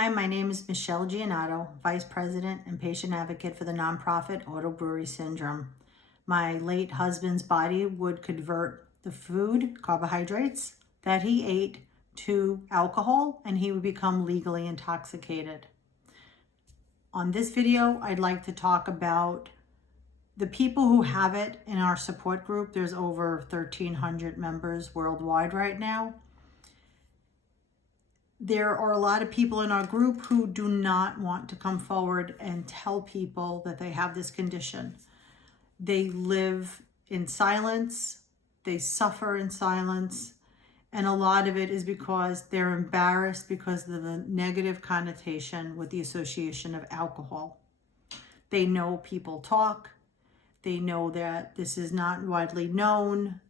Hi, my name is Michelle Giannato, Vice President and Patient Advocate for the nonprofit Auto Brewery Syndrome. My late husband's body would convert the food, carbohydrates, that he ate to alcohol, and he would become legally intoxicated. On this video, I'd like to talk about the people who have it in our support group. There's over 1,300 members worldwide right now. There are a lot of people in our group who do not want to come forward and tell people that they have this condition. They live in silence, they suffer in silence, and a lot of it is because they're embarrassed because of the negative connotation with the association of alcohol. They know people talk, they know that this is not widely known.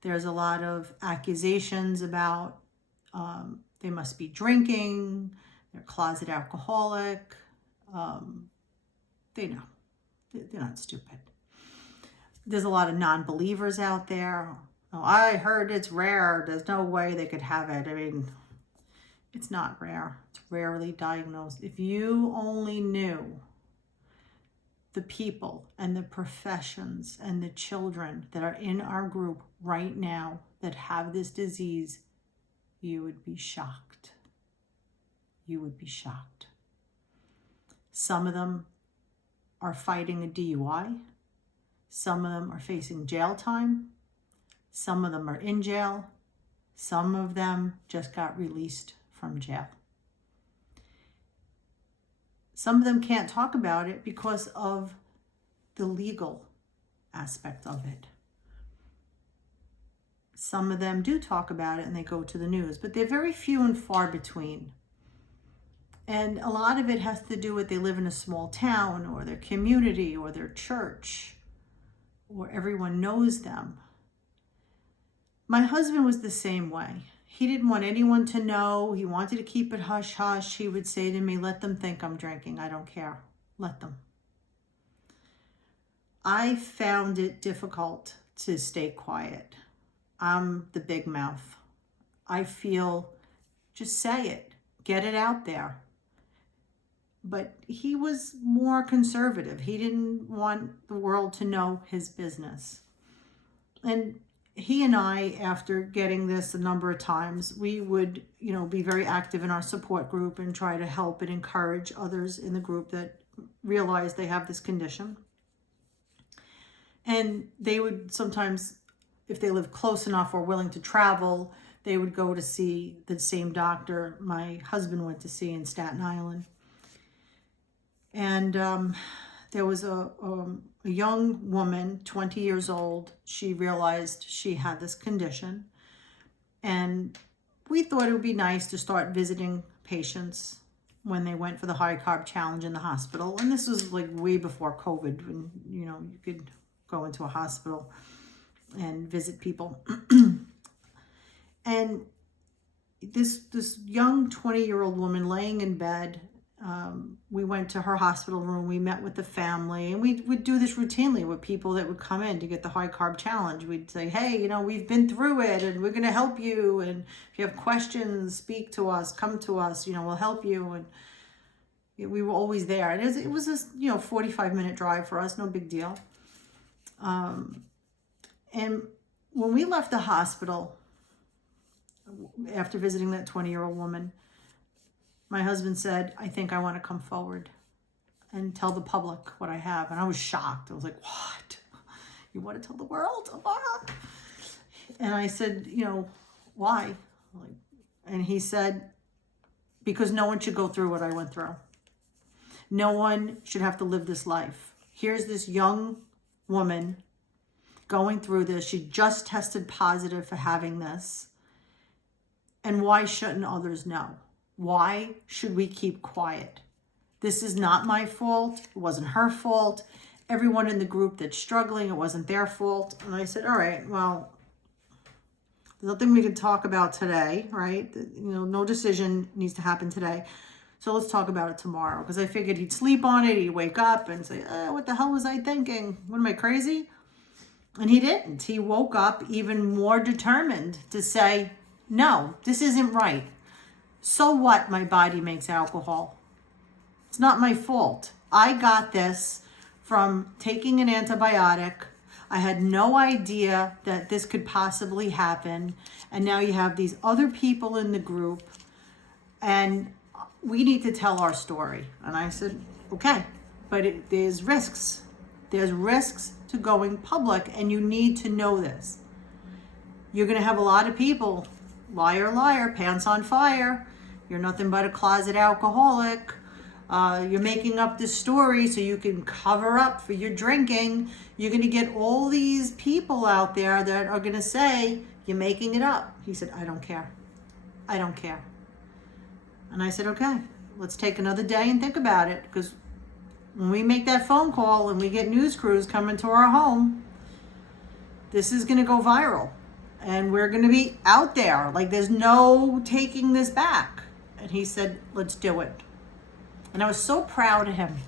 There's a lot of accusations about they must be drinking, they're closet alcoholic. They know, they're not stupid. There's a lot of non-believers out there. Oh, I heard it's rare. There's no way they could have it. I mean, it's not rare. It's rarely diagnosed. If you only knew the people and the professions and the children that are in our group right now that have this disease, you would be shocked. You would be shocked. Some of them are fighting a DUI. Some of them are facing jail time. Some of them are in jail. Some of them just got released from jail. Some of them can't talk about it because of the legal aspect of it. Some of them do talk about it and they go to the news, but they're very few and far between. And a lot of it has to do with they live in a small town or their community or their church, or everyone knows them. My husband was the same way. He didn't want anyone to know. He wanted to keep it hush hush. He would say to me, let them think I'm drinking. I don't care. Let them. I found it difficult to stay quiet. I'm the big mouth. I feel, just say it, get it out there. But he was more conservative. He didn't want the world to know his business. And he and I, after getting this a number of times, we would, be very active in our support group and try to help and encourage others in the group that realize they have this condition. And they would sometimes, if they live close enough or willing to travel, they would go to see the same doctor my husband went to see in Staten Island. And there was a young woman, 20 years old. She realized she had this condition. And we thought it would be nice to start visiting patients when they went for the high carb challenge in the hospital. And this was like way before COVID, when, you could go into a hospital and visit people. And this young 20-year-old woman laying in bed, we went to her hospital room, we met with the family, and we would do this routinely with people that would come in to get the high carb challenge. We'd say, hey, we've been through it and we're going to help you. And if you have questions, speak to us, come to us, we'll help you. And we were always there. And it was this, 45-minute drive for us, no big deal. And when we left the hospital, after visiting that 20-year-old woman, my husband said, I think I want to come forward and tell the public what I have. And I was shocked. I was like, what? You want to tell the world? What? And I said, why? And he said, because no one should go through what I went through. No one should have to live this life. Here's this young woman going through this. She just tested positive for having this. And why shouldn't others know? Why should we keep quiet? This is not my fault. It wasn't her fault. Everyone in the group that's struggling, it wasn't their fault. And I said, all right, well, there's nothing we can talk about today, right? No decision needs to happen today. So let's talk about it tomorrow. Because I figured he'd sleep on it. He'd wake up and say, what the hell was I thinking? What, am I crazy? And he didn't. He woke up even more determined to say, no, this isn't right. So what? My body makes alcohol. It's not my fault. I got this from taking an antibiotic. I had no idea that this could possibly happen. And now you have these other people in the group, and we need to tell our story. And I said, okay, but there's risks. There's risks to going public, and you need to know this. You're going to have a lot of people, liar, liar, pants on fire. You're nothing but a closet alcoholic. You're making up this story so you can cover up for your drinking. You're going to get all these people out there that are going to say, you're making it up. He said, I don't care. I don't care. And I said, okay, let's take another day and think about it. Because when we make that phone call and we get news crews coming to our home, this is going to go viral. And we're going to be out there. Like, there's no taking this back. And he said, let's do it. And I was so proud of him.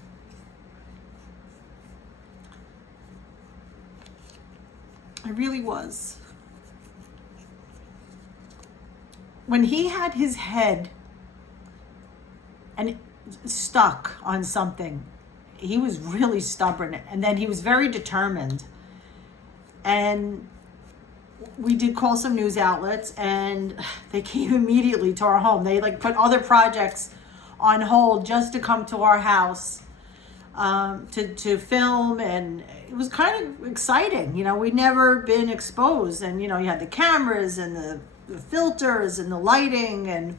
I really was. When he had his head and stuck on something, he was really stubborn. And then he was very determined. And we did call some news outlets, and they came immediately to our home. They put other projects on hold just to come to our house to film, and it was kind of exciting. We'd never been exposed, and you had the cameras and the filters and the lighting, and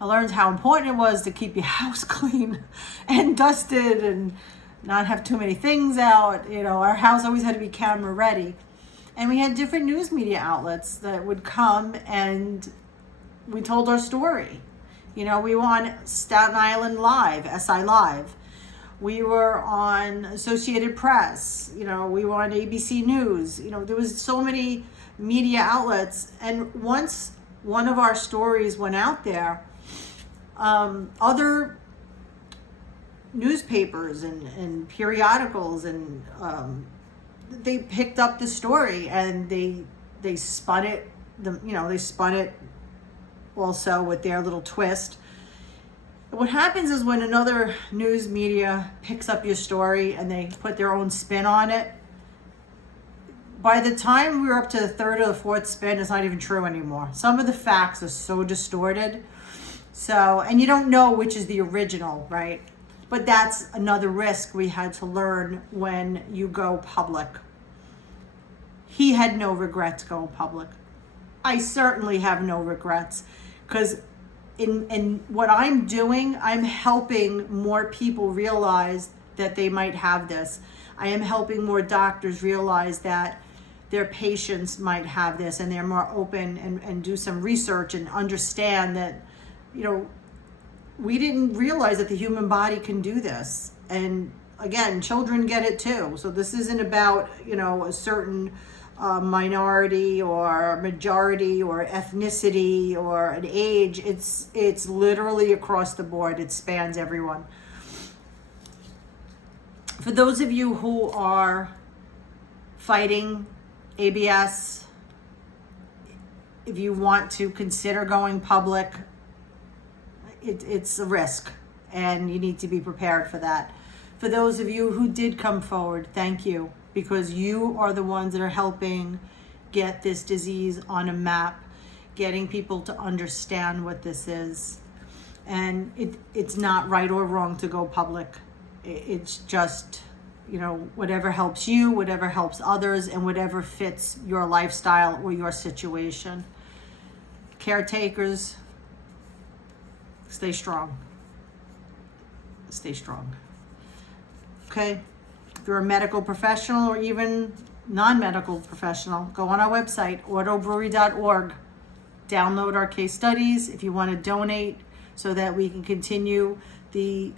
I learned how important it was to keep your house clean and dusted and not have too many things out. Our house always had to be camera ready. And we had different news media outlets that would come, and we told our story. We were on Staten Island Live, SI Live. We were on Associated Press. We were on ABC News. There was so many media outlets. And once one of our stories went out there, other newspapers and periodicals and they picked up the story, and they spun it. They spun it also with their little twist. What happens is when another news media picks up your story and they put their own spin on it, by the time we're up to the third or the fourth spin, it's not even true anymore. Some of the facts are so distorted. And you don't know which is the original, right? But that's another risk we had to learn when you go public. He had no regrets going public. I certainly have no regrets, because in what I'm doing, I'm helping more people realize that they might have this. I am helping more doctors realize that their patients might have this, and they're more open and do some research and understand that, we didn't realize that the human body can do this. And again, children get it too. So this isn't about, a certain minority or majority or ethnicity or an age. It's literally across the board. It spans everyone. For those of you who are fighting ABS, if you want to consider going public, it's a risk, and you need to be prepared for that. For those of you who did come forward, thank you, because you are the ones that are helping get this disease on a map, getting people to understand what this is. And it's not right or wrong to go public. It's just, whatever helps you, whatever helps others, and whatever fits your lifestyle or your situation. Caretakers, stay strong. Stay strong. Okay? If you're a medical professional or even non-medical professional, go on our website, autobrewery.org. Download our case studies if you want to donate so that we can continue the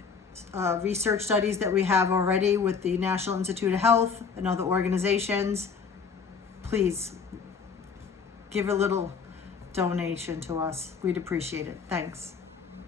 research studies that we have already with the National Institute of Health and other organizations. Please give a little donation to us. We'd appreciate it. Thanks.